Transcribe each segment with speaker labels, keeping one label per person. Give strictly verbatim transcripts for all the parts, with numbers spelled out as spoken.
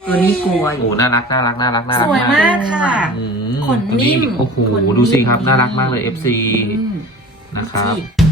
Speaker 1: ตัวนี้กลัวอ
Speaker 2: โอ้
Speaker 1: ยู่
Speaker 2: น่ารักน่ารักน่ารักน่ารั
Speaker 3: ส
Speaker 2: ก
Speaker 3: วย
Speaker 2: มาก
Speaker 3: มากค่ะ
Speaker 2: อืม
Speaker 3: ขนนิ่ม
Speaker 2: โอ้โห
Speaker 3: ขนนิ่ม
Speaker 2: ดูสิครับน่ารักมากเลย เอฟ ซี
Speaker 3: อืม
Speaker 2: นะครับ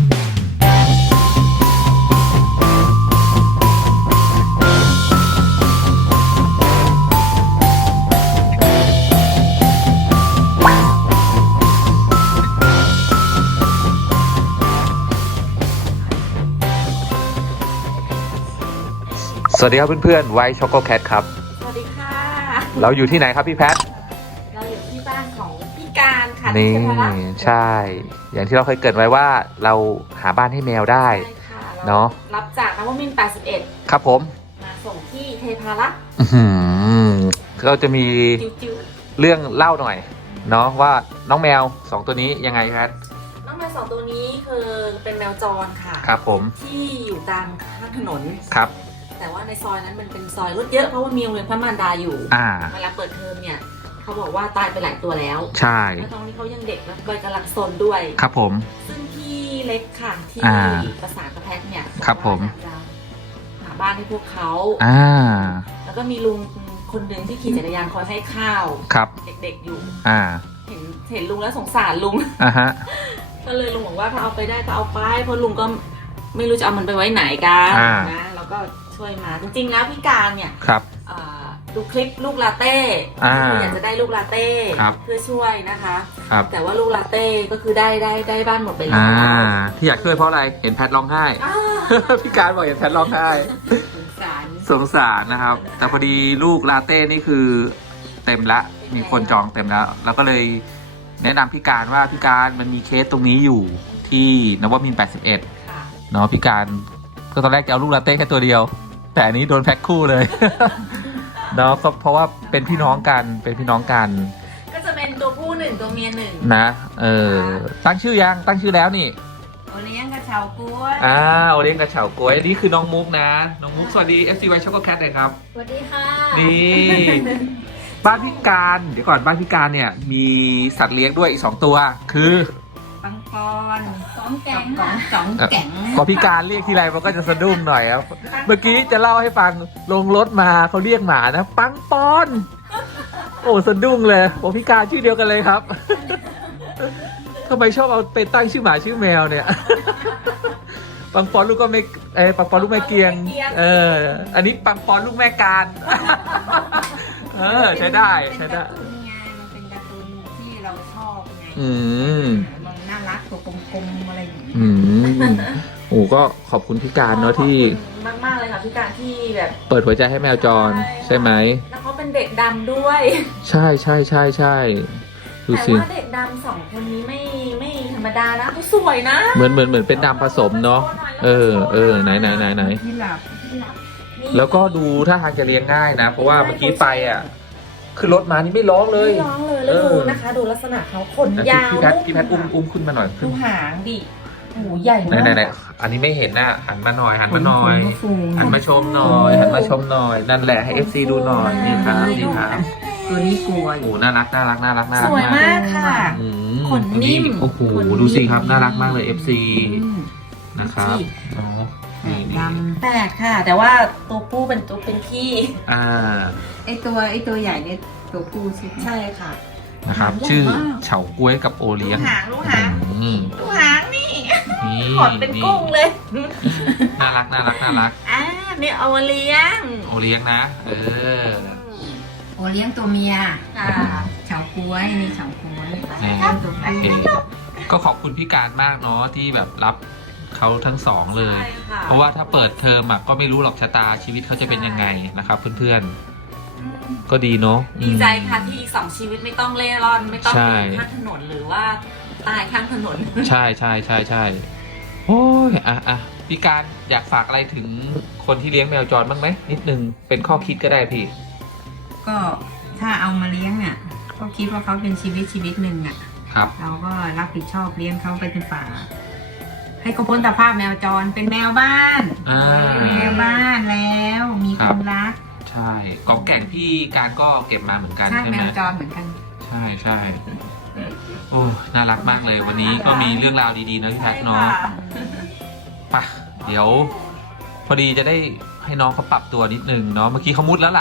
Speaker 2: สวัสดีครับเพื่อนๆไวท์ช็อกโกแคทครับ
Speaker 3: สวัสดีค่ะ
Speaker 2: เราอยู่ที่ไหนครับพี่แพท
Speaker 3: เราอยู่ที่บ้านของพี่การค่ะ
Speaker 2: นี่
Speaker 3: ที่เทพารักษ์
Speaker 2: ใช่ อย่างที่เราเคยเกริดไว้ว่าเราหาบ้านให้แมวได้
Speaker 3: ใช่ค่ะ
Speaker 2: เนอะ
Speaker 3: รับจากนวมินทร์แปดสิบเอ็ด
Speaker 2: ครับผม
Speaker 3: มาส่งที่เทพารักษ์
Speaker 2: อื้อหือก็จะมี
Speaker 3: จิ๋ว
Speaker 2: เรื่องเล่าหน่อยเนาะว่าน้องแมวสองตัวนี้ยังไงครับ
Speaker 3: ๆน้องแมวสองตัวนี้คือเป็นแมวจรค่ะ
Speaker 2: ครับผม
Speaker 3: ที่อยู่ตามข้างถนน
Speaker 2: ครับ
Speaker 3: แต่ว่าในซอยนั้นมันเป็นซอยรถเยอะเพราะว่ามีโรงเรียนพระมารดาอยู่
Speaker 2: อ่า
Speaker 3: เวลาเปิดเทอมเนี่ยเขาบอกว่าตายไปหลายตัวแล้ว
Speaker 2: ใช่
Speaker 3: แล้วตอนนี้เขายังเด็กแล้วก็กำลังซนด้วย
Speaker 2: ครับผม
Speaker 3: ซึ่งพี่เล็กค่ะที่
Speaker 2: อ่า
Speaker 3: ประสานกระแพกเนี่ย
Speaker 2: ครับผม
Speaker 3: อยากจะหาบ้านให้พวกเขา
Speaker 2: อ่า
Speaker 3: แล้วก็มีลุงคนหนึ่งที่ขี่จักรยานคอยให้ข้าว
Speaker 2: ครับ
Speaker 3: เด็กๆอยู่
Speaker 2: อ่า
Speaker 3: เห็นเห็นลุงแล้วสงสารลุง
Speaker 2: อ่าฮะ
Speaker 3: ก็เลยลุงบอกว่าถ้าเอาไปได้ก็เอาไปเพราะลุงก็ไม่รู้จะเอามันไปไว้ไหนกัน
Speaker 2: อ่า
Speaker 3: นะแล้วก็ช่วยมาจริงๆแล้วพี่การเนี่ย
Speaker 2: ครับ
Speaker 3: อ่าดูคลิปลูกลาเต้
Speaker 2: อ่า
Speaker 3: คืออยากจะได้ลูกลาเต้
Speaker 2: ครับ
Speaker 3: เพื่อช่วยนะคะ
Speaker 2: ครับ
Speaker 3: แต่ว่าลูกลาเต้ก็คือได้ได้ได้บ้านหมดไปแล้
Speaker 2: อ่าว ที่อยากช่วยเพราะอะไรเห็นแพทร้องไห้
Speaker 3: อ้า
Speaker 2: พี่การบอกเห็นแพทร้องไห้
Speaker 3: สงสาร
Speaker 2: สงสารนะครับ แต่พอดีลูกลาเต้นี่คือเต็มละมีคนจองเต็มแล้ว แล้วก็เลยแนะนำพี่การว่าพี่การมันมีเคสตรงนี้อยู่ที่นวมินทร์แปดสิบเอ็ด
Speaker 3: ค่ะ
Speaker 2: เนาะพี่การก็ตอนแรกจะเอาลูกลาเต้แค่ตัวเดียว แต่อันนี้โดนแพ็คคู่เลย เนาะก็เพราะว่าเป็นพี่น้องกันเป็นพี่น้องกัน
Speaker 3: ก็จะเป็นตัวผู้หนึ่งตัวเมียหนึ่ง
Speaker 2: นะเออตั้งชื่อยังตั้งชื่อแล้วนี่
Speaker 3: โอเลี้ยงกระเฉากล้วย
Speaker 2: อ่าโอเลี้ยงกระเฉากล้วยอันนี้คือน้องมุกนะน้องมุกสวัสดี เอฟ ซี White Choco Cat เลยครับ
Speaker 3: สวัสดีค่ะ
Speaker 2: นี่บ้านพิการเดี๋ยวก่อนบ้านพิการเนี่ยมีสัตว์เลี้ยงด้วยอีกสองตัวคือ
Speaker 3: ปังปอนสองแกงค่ะสองแกง
Speaker 2: พอพิการเรียกทีไรมันก็จะสะดุ้งหน่อยครับเมื่อกี้จะเล่าให้ฟังลงรถมาเขาเรียกหมานะปังปอนโอ้สะดุ้งเลยพอพิการชื่อเดียวกันเลยครับทำไมชอบเอาไปตั้งชื่อหมาชื่อแมวเนี่ยปังปอนลูกก็ไม่เออปังปอนลูกแม่เกียงเอออันนี้ปังปอนลูกแม่การเออใช้ได้ใช้ได้
Speaker 1: มันเป็นการ์ตูนที่เราชอบไง
Speaker 2: อืม
Speaker 1: มันน่ารักตัวกลมๆอะไรอย่างนี้
Speaker 2: อืมโอ้ก็ขอบคุณพี่การเนาะที่
Speaker 3: มากมากๆเลยค่ะพี่การที่แบบ
Speaker 2: เปิดหัวใจให้แมวจรใช่ไหม
Speaker 3: แล้วเขาเป็นเด็กดำด้วย
Speaker 2: ใช่ใช่ใช่ใช่ดู
Speaker 3: แต่
Speaker 2: สิ
Speaker 3: ว่าเด็กดำสองคนนี้ไม่ไม่ธรรมดานะเขาสวยนะ
Speaker 2: เหมือนเหมือนเหมือนเป็นดำผสมเนาะเออเออไหนไหนไหนไหน
Speaker 1: ที่หลับ
Speaker 2: แล้วก็ดูท่าทางจะเลี้ยงง่ายนะ เพราะว่าเมื่อกี้ไปอ่ะคือรถมานี่ไม่ร้องเลย
Speaker 3: ไม่ร้องเลยแล้ว
Speaker 2: เออ
Speaker 3: ดูนะคะ ดูลักษณะเขาขน
Speaker 2: นะ
Speaker 3: ยาว
Speaker 2: พี่แพทพี่แพทอุ้มอุ้มขึ้นมาหน่อย
Speaker 3: ดูหางดิโอ้โหใหญ่
Speaker 2: ไหน
Speaker 3: มาก
Speaker 2: ไหนไหนอันนี้ไม่เห็นนะหันมาหน่อยหันมาหน่อย
Speaker 1: ฟู
Speaker 2: หันมาชมหน่อยหันมาชมหน่อยนั่นแหละให้เอฟซีดูหน่อยนี่ครับนี่ครับ
Speaker 1: ตัวนี้กลัวอ
Speaker 2: โอ้
Speaker 1: ยู่
Speaker 2: น่ารักน่ารักน่ารักน่า
Speaker 3: ส
Speaker 2: รัก
Speaker 3: วย
Speaker 2: มาก
Speaker 3: มากค่ะ
Speaker 2: อืม
Speaker 3: ขนนิ่ม
Speaker 2: โอ้โห
Speaker 3: ขนนิ่ม
Speaker 2: ดูสิครับน่ารักมากเลย เอฟ ซี
Speaker 1: อืม
Speaker 2: นะครับอ๋อนี่นี่
Speaker 1: ดำ
Speaker 3: แปลกค่ะ แต่ว่าตัวผู้เป็นตัวเป็นพี่
Speaker 2: อ่า
Speaker 1: ไอตัวไอตัวใหญ่เนี่ยตัวผู้ใช่ไหม
Speaker 3: ใช่ค่ะ
Speaker 2: นะครับ
Speaker 3: หางใหญ่
Speaker 2: ชื่อ
Speaker 3: มาก
Speaker 2: เฉาก้วยกับโอเลี้ยง
Speaker 3: ดูหางดูหาง
Speaker 2: อืม
Speaker 3: ดูหางนี่
Speaker 2: นี่
Speaker 3: ขดเป็นกุ้งเลย
Speaker 2: น่ารักน่ารักน่ารัก
Speaker 3: อ่านี่เอามาเลี้ยง
Speaker 2: โอเลี้ยงนะเออ
Speaker 1: โอเลี้ยงตัวเมีย
Speaker 3: ค่ะ
Speaker 1: เฉาก้วยนี่เฉาก้วย
Speaker 2: นี่
Speaker 1: ตัว
Speaker 2: โอ
Speaker 1: ผู้
Speaker 2: เคก็ขอบคุณพี่การมากเนาะที่แบบรับเขาทั้งสองเลย
Speaker 3: ใช่ค่ะ
Speaker 2: เพราะว่าถ้าเปิดเทอมอะก็ไม่รู้หรอกชะตาชีวิตเขาจะเป็นยังไงนะครับเพื่อนๆก็ดีเนาะ
Speaker 3: ดีใจค่ะที่อีกสองชีวิตไม่ต้องเล่ร่อนไม่ต้อง
Speaker 2: ใช่
Speaker 3: อยู่ข้างถนนหรือว่าตายข้างถนน
Speaker 2: ใช่ใช่ใช่ใช่โอ้ยอ่ะอ่ะพี่การอยากฝากอะไรถึงคนที่เลี้ยงแมวจรบ้างไหมนิดนึงเป็นข้อคิดก็ได้พี่
Speaker 1: ก็ถ้าเอามาเลี้ยงอ่ะ ก็คิดว่าเขาเป็นชีวิตชีวิตหนึ่งอ่ะ
Speaker 2: ครับ
Speaker 1: เราก็รับผิดชอบเลี้ยงเขาไปจนป่า ให้เขาพ้นสภาพแมวจรเป็นแมวบ้าน
Speaker 2: อ่า
Speaker 1: แมวบ้านแล้วมี
Speaker 2: ครั
Speaker 1: ค
Speaker 2: บ
Speaker 1: นรัก
Speaker 2: ใช่กองแก่งพี่การก็เก็บมาเหมือนกัน
Speaker 1: ใช่
Speaker 2: ใช่
Speaker 1: แม
Speaker 2: ไหม
Speaker 1: วจรเหมือนกัน
Speaker 2: ใช่ใช่โอ้น่ารักมากเลยวันนี้ก็มีเรื่องราวดีๆนะพี่แพทเนาะไปะเดี๋ยว พอดีจะได้ให้น้องเขาปรับตัวนิดนึงเนาะเมื่อกี้เขามุดแล้วล่ะ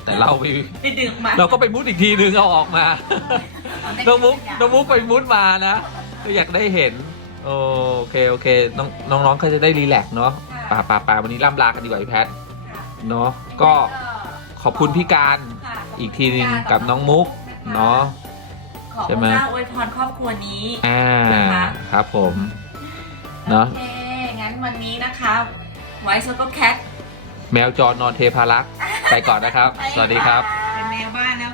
Speaker 2: แต่เราไป
Speaker 3: ไปดึงมา
Speaker 2: เราก็ไปมุดอีกทีนึงเอาออกมา น้องมุกน้องมุกไปมุดมานะก็อยากได้เห็นโอเคโอเคน้องน้องๆเขาจะได้รีแลกซ์เนาะป่าป่าป่าวันนี้ล่ำลากันดีกว่าพี่แพทเนาะก็ขอบคุณพี่การอีกทีนึงกับน้องมุกเนาะ
Speaker 3: ขอ
Speaker 2: ใช่
Speaker 3: พ
Speaker 2: ไหม
Speaker 3: ระเจ้าอวยพรครอบครัวนี้
Speaker 2: อ่า
Speaker 3: นะคะ
Speaker 2: ครับผม
Speaker 3: โอ
Speaker 2: เนาะ
Speaker 3: เค งั้นวันนี้นะคะไว้ช็อกโกแคท
Speaker 2: แมวจรนอนเทพารักษ์ไปก่อนนะครับ สวัสดีครับ
Speaker 1: เป็นแมวบ้านแล้ว